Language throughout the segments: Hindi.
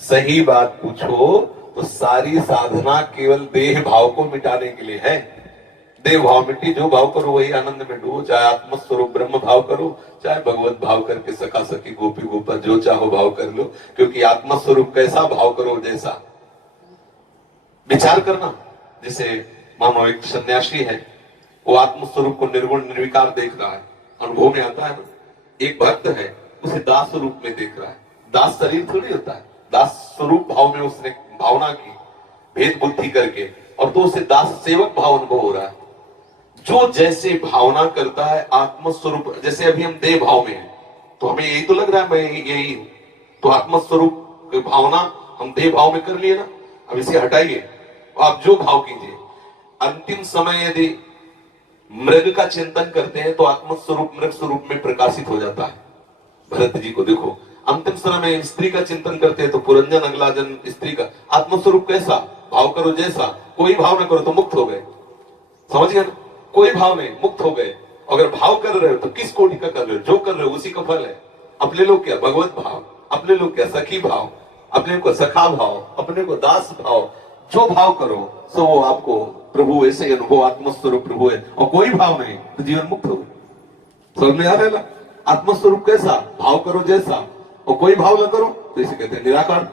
सही बात पूछो तो सारी साधना केवल देह भाव को मिटाने के लिए है। देह भाव मिट्टी, जो भाव करो वही आनंद में डूबो, चाहे आत्मस्वरूप ब्रह्म भाव करो, चाहे भगवत भाव करके सखा सखी गोपी गोपा जो चाहो भाव कर लो, क्योंकि आत्मस्वरूप कैसा भाव करो जैसा। विचार करना, जैसे मानो एक सन्यासी है, वो आत्मस्वरूप को निर्गुण निर्विकार देख रहा है, अनुभव में आता है ना। एक भक्त है, उसे दास रूप में देख रहा है। दास शरीर थोड़ी होता है, दास स्वरूप भाव में उसने भावना की भेद बुद्धि करके, और तो उसे दास सेवक भाव अनुभव हो रहा है। जो जैसे भावना करता है आत्मस्वरूप, जैसे अभी हम देह भाव में हैं, तो हमें यही तो लग रहा है मैं यही हूं, तो आत्मस्वरूप की भावना हम देह भाव में कर लिए ना। अब इसे हटाइए, आप जो भाव कीजिए। अंतिम समय यदि मृग का चिंतन करते हैं तो आत्मस्वरूप मृग स्वरूप में प्रकाशित हो जाता है। भरत जी को देखो, अंतिम समय में स्त्री का चिंतन करते हैं तो पुरंजन अगला जन्म स्त्री का। आत्मस्वरूप कैसा भाव करो जैसा, कोई भाव ना करो तो मुक्त हो गए। समझ गए ना, कोई भाव नहीं, मुक्त हो गए। अगर भाव कर रहे हो तो किस कोटि का कर रहे हो, जो कर रहे हो उसी का फल है। अपने लोग क्या भगवत भाव, अपने लोग क्या सखी भाव, अपने को सखा भाव, अपने को दास भाव, जो भाव करो सो वो आपको प्रभु ऐसे ही अनुभव, आत्मस्वरूप प्रभु है। और कोई भाव नहीं तो जीवन मुक्त हो गए। समझ में आ रहा है? आत्मस्वरूप कैसा भाव करो जैसा, और कोई भाव ना करो तो इसे कहते हैं निराकार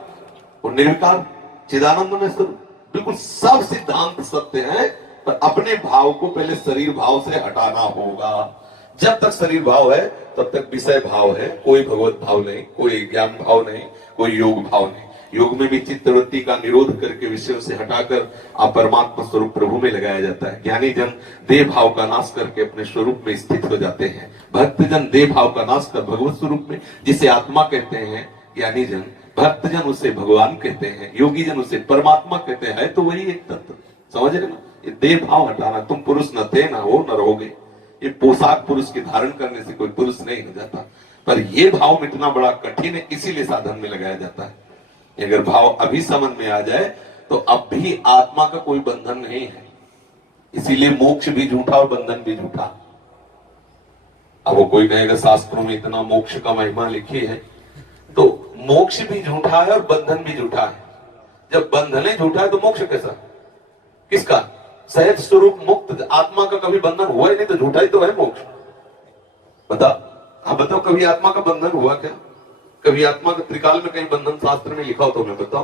और निर्विकार चिदानंद में स्वरूप। बिल्कुल सब सिद्धांत सत्य है, पर अपने भाव को पहले शरीर भाव से हटाना होगा। जब तक शरीर भाव है तब तक विषय भाव है, कोई भगवत भाव नहीं, कोई ज्ञान भाव नहीं, कोई योग भाव नहीं। योग में भी चित्तवृत्ति का निरोध करके विषयों से हटाकर आप परमात्मा स्वरूप प्रभु में लगाया जाता है। ज्ञानी जन देह भाव का नाश करके अपने स्वरूप में स्थित हो जाते हैं। भक्त जन देह भाव का नाश कर भगवत स्वरूप में, जिसे आत्मा कहते हैं ज्ञानी जन, भक्त जन उसे भगवान कहते हैं, योगी जन उसे परमात्मा कहते हैं। तो वही एक तत्व, समझ रहे ना। ये देह भाव हटाना, तुम पुरुष न थे ना हो न रहोगे। ये पोशाक पुरुष की धारण करने से कोई पुरुष नहीं हो जाता, पर ये भाव मिटना बड़ा कठिन है, इसीलिए साधन में लगाया जाता है। अगर भाव अभी समझ में आ जाए तो अब भी आत्मा का कोई बंधन नहीं है। इसीलिए मोक्ष भी झूठा और बंधन भी झूठा। अब वो कोई कहेगा शास्त्रों में इतना मोक्ष का महिमा लिखी है, तो मोक्ष भी झूठा है और बंधन भी झूठा है। जब बंधन ही झूठा है तो मोक्ष कैसा, किसका? सहज स्वरूप मुक्त आत्मा का कभी बंधन हुआ ही नहीं, तो झूठा ही तो है मोक्ष। बता, आप बताओ कभी आत्मा का बंधन हुआ क्या? कभी आत्मा का त्रिकाल में कहीं बंधन शास्त्र में लिखा हो तो मैं बताओ।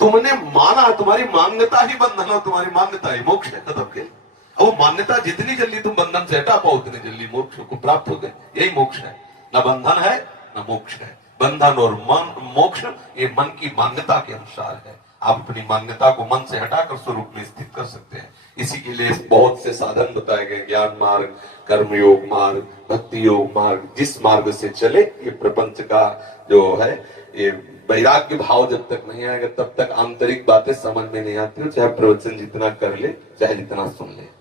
तुमने माना, तुम्हारी मान्यता ही बंधन है, तुम्हारी मान्यता ही मोक्ष है। खत्म के अब वो मान्यता जितनी जल्दी तुम बंधन से हटा पाओ उतनी जल्दी मोक्ष को प्राप्त हो गए। यही मोक्ष है, न बंधन है न मोक्ष है। बंधन और मन मोक्ष ये मन की मान्यता के अनुसार है। आप अपनी मान्यता को मन से हटाकर स्वरूप में स्थित कर सकते हैं। इसी के लिए बहुत से साधन बताए गए, ज्ञान मार्ग, कर्म योग मार्ग, भक्ति योग मार्ग। जिस मार्ग से चले, ये प्रपंच का जो है ये वैराग्य भाव जब तक नहीं आएगा तब तक आंतरिक बातें समझ में नहीं आती। चाहे प्रवचन जितना कर ले, चाहे जितना सुन ले।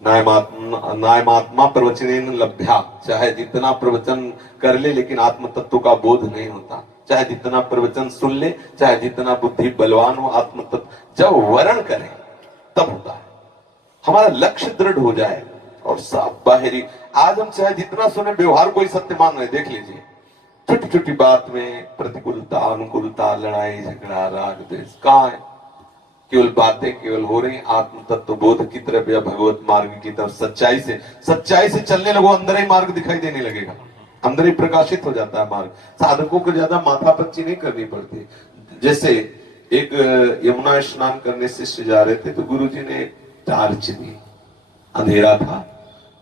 नायमात्मा प्रवचनेन लभ्या, चाहे जितना प्रवचन कर ले लेकिन आत्म तत्व का बोध नहीं होता। चाहे जितना प्रवचन सुन ले, चाहे जितना बुद्धि बलवान हो, आत्म तत्व जब वर्ण करें तब होता है। हमारा लक्ष्य दृढ़ हो जाए और सब बाहरी, आज हम चाहे जितना सुने व्यवहार को ही सत्य मान रहे। देख लीजिए, छोटी छोटी बात में प्रतिकूलता अनुकूलता, लड़ाई झगड़ा राग द्वेष कहाँ है? केवल बातें केवल हो रही आत्म तत्व बोध की तरफ या भगवत मार्ग की तरफ। सच्चाई से चलने लगो, अंदर ही मार्ग दिखाई देने लगेगा, अंदर ही प्रकाशित हो जाता है मार्ग। साधकों को ज्यादा माथापच्ची नहीं करनी पड़ती। जैसे एक यमुना स्नान करने शिष्य जा रहे थे तो गुरुजी ने टार्च दी, अंधेरा था,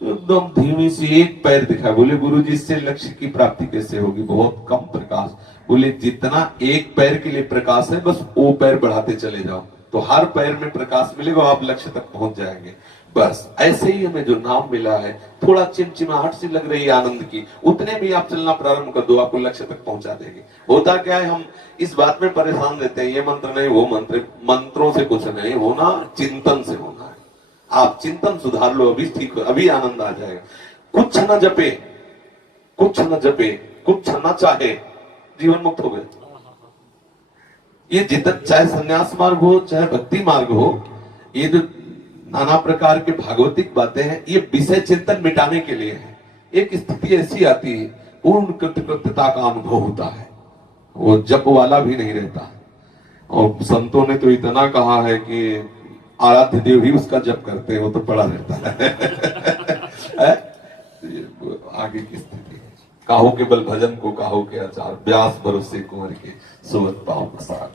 एकदम धीमी सी एक पैर दिखा। बोले गुरुजी इससे लक्ष्य की प्राप्ति कैसे होगी, बहुत कम प्रकाश। बोले जितना एक पैर के लिए प्रकाश है बस वो पैर बढ़ाते चले जाओ तो हर पैर में प्रकाश मिलेगा, आप लक्ष्य तक पहुंच जाएंगे। बस ऐसे ही हमें जो नाम मिला है, थोड़ा चिमचिमाहट सी लग रही है आनंद की, उतने भी आप चलना प्रारंभ कर दो, आपको लक्ष्य तक पहुंचा देंगे। होता क्या है, हम इस बात में परेशान रहते हैं, ये मंत्र नहीं वो मंत्र। मंत्रों से कुछ नहीं होना, चिंतन से होना है। आप चिंतन सुधार लो, अभी ठीक हो, अभी आनंद आ जाएगा। कुछ न जपे, कुछ न जपे, कुछ न चाहे, जीवन मुक्त हो गए। ये जितना चाहे संन्यास मार्ग हो चाहे भक्ति मार्ग हो, ये जो नाना प्रकार के भागवतिक बातें हैं, ये विषय चिंतन मिटाने के लिए है। एक स्थिति ऐसी आती है, पूर्ण कृतकृत्यता का अनुभव होता है, वो जप वाला भी नहीं रहता। और संतों ने तो इतना कहा है कि आराध्य देव ही उसका जप करते हैं, वो तो पड़ा रहता है। आगे की स्थिति काहो के बल भजन को काहो के आचार, व्यास भरोसे कुंवर के सुवत पाओ प्रसाद।